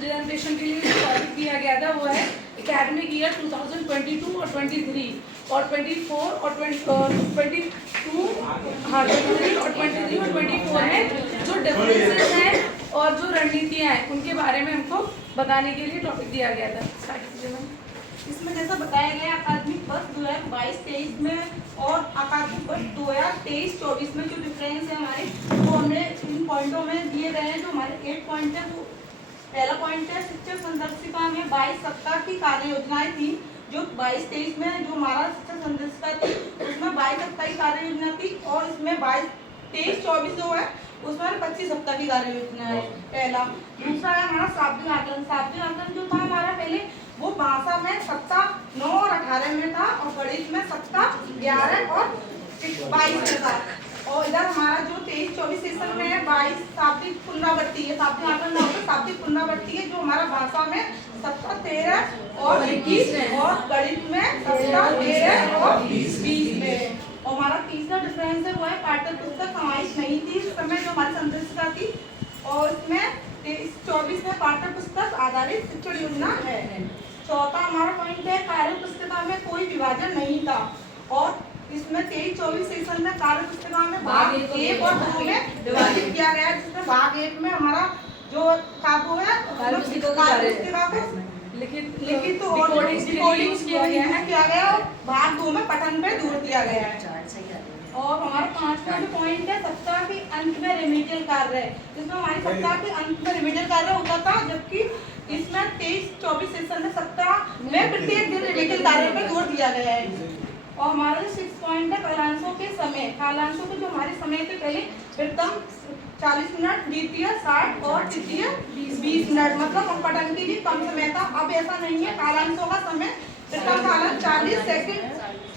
Generation के लिए जो टॉपिक दिया गया था वो है एकेडमिक ईयर 2022 और 23 और 24 और 22 हाँ 23 और 23 और 24 में जो डिफरेंसेस हैं और जो रणनीतियाँ हैं उनके बारे में हमको बताने के लिए टॉपिक दिया गया था। स्टार्ट कीजिए मैम। इसमें जैसा बताया गया अकादमिक वर्ष 2022-23 में और अकादमिक वर्ष 2023-24 में जो डिफरेंस है हमारे वो हमने इन पॉइंटों में दिए गए हैं। जो हमारे 8 पॉइंट है वो पहला पॉइंट है शिक्षक संदर्शिका में 22 सप्ताह की कार्य योजनाएं थी। जो 22-23 में जो हमारा शिक्षक संदर्शिका थी उसमें 22 सप्ताह की कार्य योजना थी और इसमें 23-24 जो है उसमें 25 सप्ताह की कार्य योजना है पहला। दूसरा है हमारा शाब्दिक आकलन। शाब्दिक आकलन जो था हमारा पहले वो भाषा में सप्ताह 9 और 18 में था और गणित में सप्ताह 11 और 22 में था। और इधर हमारा जो 23-24 सेशन में है 22 शाब्दिक पुनरावृत्ति है। शाब्दिक आकलन ना होकर शाब्दिक पुनरावृत्ति है जो हमारा भाषा में सप्ताह 13 और 21 और गणित में सप्ताह 13 और 20 में। और हमारा तीसरा डिफरेंस है वो है पाठ्य पुस्तक समाइश नहीं थी इस समय जो हमारी संदर्शिका थी और इसमें 23-24 में पाठ्य पुस्तक आधारित शिक्षण योजना है। चौथा हमारा पॉइंट है कार्य पुस्तिका में कोई विभाजन नहीं था और इसमें 23-24 सेशन में कार्य पुस्तिका में भाग 1 और 2 में विभाजित किया गया है। जिसमें भाग 1 में हमारा जो काबू है कार्य पुस्तिका को लिखित और रिकॉर्डिंग किया गया और भाग 2 में पठन पे जोर दिया गया है। और हमारा 5वां जो पॉइंट है सप्ताह के अंत में रेमिडियल कार्य है जिसमें हमारी सप्ताह के अंत में रेमिडियल कार्य होता था जबकि इसमें 23-24 सेशन में सप्ताह में प्रत्येक दिन रेमिडियल कार्य पर जोर दिया गया है। और हमारा जो 6 पॉइंट है कालांशों के समय। कालांशों के जो हमारे समय थे पहले प्रथम 40 मिनट, द्वितीय 60 और तृतीय 20 मिनट, मतलब हम पठन के लिए कम समय था। अब ऐसा नहीं है, कालांशों का समय प्रथम कालांश 40 सेकंड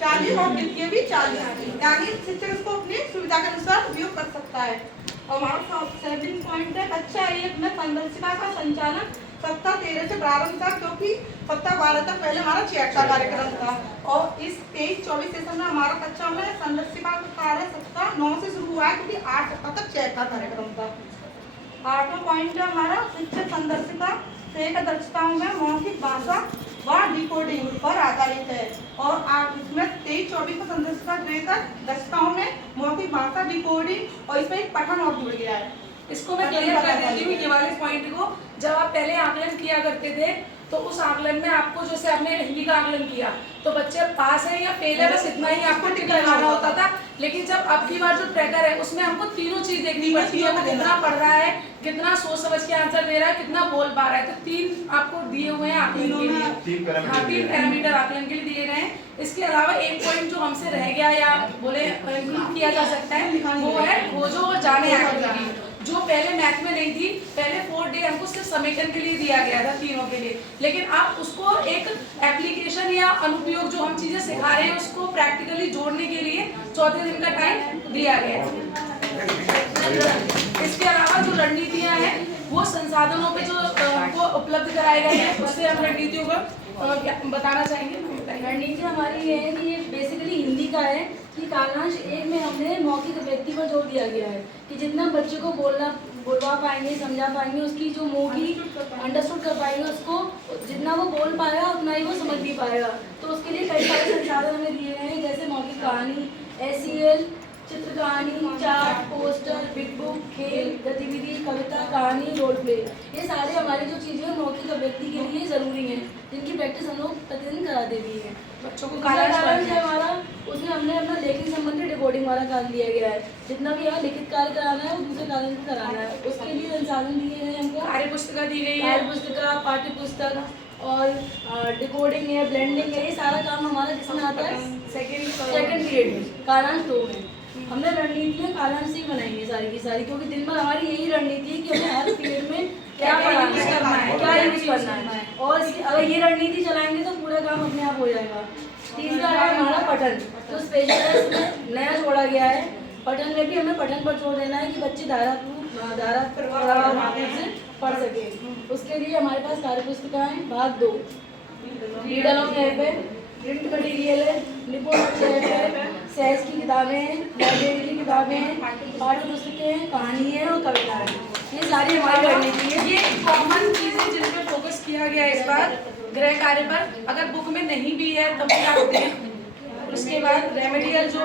40 और द्वितीय भी 40, यानी शिक्षक इसको अपनी सुविधा के अनुसार उपयोग कर सकता है। और हमारा 7 पॉइंट है कक्षा 1 में संदर्शिका का संचालन सप्ताह 13 से प्रारंभ था क्योंकि सप्ताह 12 तक पहले हमारा चैट का कार्यक्रम था और इस 23-24 सेशन में हमारा कक्षा में संदर्शिका का कार्य सप्ताह 9 से शुरू हुआ है क्योंकि 8 सप्ताह तक चैट का कार्यक्रम था। 8वां पॉइंट है हमारा शिक्षक संदर्शिका शेख दक्षताओं में मौखिक भाषा व डिकोडिंग पर आधारित है और इसमें 23-24 का संदर्शिका देकर दक्षताओं में मौखिक भाषा डिकोडिंग और इसमें एक पठन और जुड़ गया है। इसको मैं क्लियर कर देती हूँ ये वाले पॉइंट को। जब आप पहले आकलन किया करते थे तो उस आकलन में आपको जैसे आपने हिंदी का आकलन किया तो बच्चे पास है या फेल है बस इतना ही आपको टिक लगाना होता था। लेकिन जब अब की बार जो ट्रैकर है उसमें हमको तीनों चीज देखनी पड़ती है, वो कितना पढ़ रहा है, कितना सोच समझ के आंसर दे रहा है, कितना बोल पा रहा है। तो 3 आपको दिए हुए हैं आकलन के लिए, 3 पैरामीटर आकलन के लिए दिए गए हैं। इसके अलावा एक पॉइंट जो हमसे रह गया या बोले इंक्लूड किया जा सकता है वो है खोजो और जाने एक्टिविटी, जो पहले मैथ में नहीं थी। पहले 4 डे हमको सिर्फ समेकन के लिए दिया गया था तीनों के लिए, लेकिन अब उसको एक एप्लीकेशन या अनुप्रयोग जो हम चीजें सिखा रहे हैं उसको प्रैक्टिकली जोड़ने के लिए 4 दिन का टाइम दिया गया है। इसके अलावा जो रणनीतियां हैं वो संसाधनों पे जो हमको उपलब्ध कराए गए हैं उससे हम रणनीतियों को बताना चाहेंगे। रणनीति हमारी ये है कि ये बेसिकली हिंदी का है कि कालांश 1 में हमने मौखिक अभिव्यक्ति पर जोर दिया गया है कि जितना बच्चे को बोलवा पाएंगे, समझा पाएंगे, उसकी जो मौखिक अंडरस्टूड कर पाएंगे, उसको जितना वो बोल पाएगा उतना ही वो समझ भी पाएगा। तो उसके लिए कई सारे संसाधन हमें दिए गए हैं जैसे मौखिक कहानी, SEL, चित्र कहानी, चार्ट, पोस्टर, बिग बुक, खेल, गतिविधि, कविता, कहानी, रोल प्ले, ये सारे हमारी जो चीज़ें मौखिक अभिव्यक्ति के लिए ज़रूरी हैं जिनकी प्रैक्टिस हम लोग प्रतिदिन कराते भी हैं बच्चों को। कालांश है हमारा, उसमें हमने अपना लेखन संबंधी डिकोडिंग वाला काम दिया गया है। जितना भी यहाँ लिखित कार्य कराना है वो दूसरे कार्य को कराना है, उसके लिए संसाधन दिए हैं हमको। कार्य पुस्तिका दी गई है, कार्य पुस्तिका, पाठ्य पुस्तक और डिकोडिंग है, ब्लेंडिंग है, ये सारा काम हमारा किसमें आता है सेकेंड पीरियड में, कालांश 2 में। हमने रणनीतियाँ कालांश से बनाई है सारी की सारी, क्योंकि दिन भर हमारी यही रणनीति है कि हमें हर पीरियड में क्या करना है, क्या यूज करना है और अगर ये रणनीति चलाएंगे तो पूरा काम अपने आप हो जाएगा। तीसरा है हमारा पठन, तो स्पेशल में नया जोड़ा गया है। पठन में भी हमें पठन पर जोर देना है कि बच्चे धारा से पढ़ सके। उसके लिए हमारे पास कार्य पुस्तिकाएं भाग 2, रीड अलोंग ऐप है, प्रिंट मटीरियल है, निपुण ऐप है, सहज की किताबें हैं, लाइब्रेरी की किताबें हैं, पाठ्य पुस्तकें हैं, कहानी है और कविता है। ये सारी हमारी रणनीति है। ये कॉमन चीजें जिनपे बाद गृह कार्य पर अगर बुक में नहीं भी है तब भी आप दें। उसके बाद रेमेडियल जो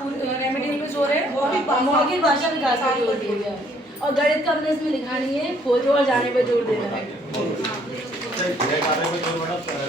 रेमेडियल में जो है वो भी मौखिक भाषा विकास पर जोर दिया गया है। और गणित का हमने इसमें लिखा नहीं है, खोज और जाने पर जोर देना है।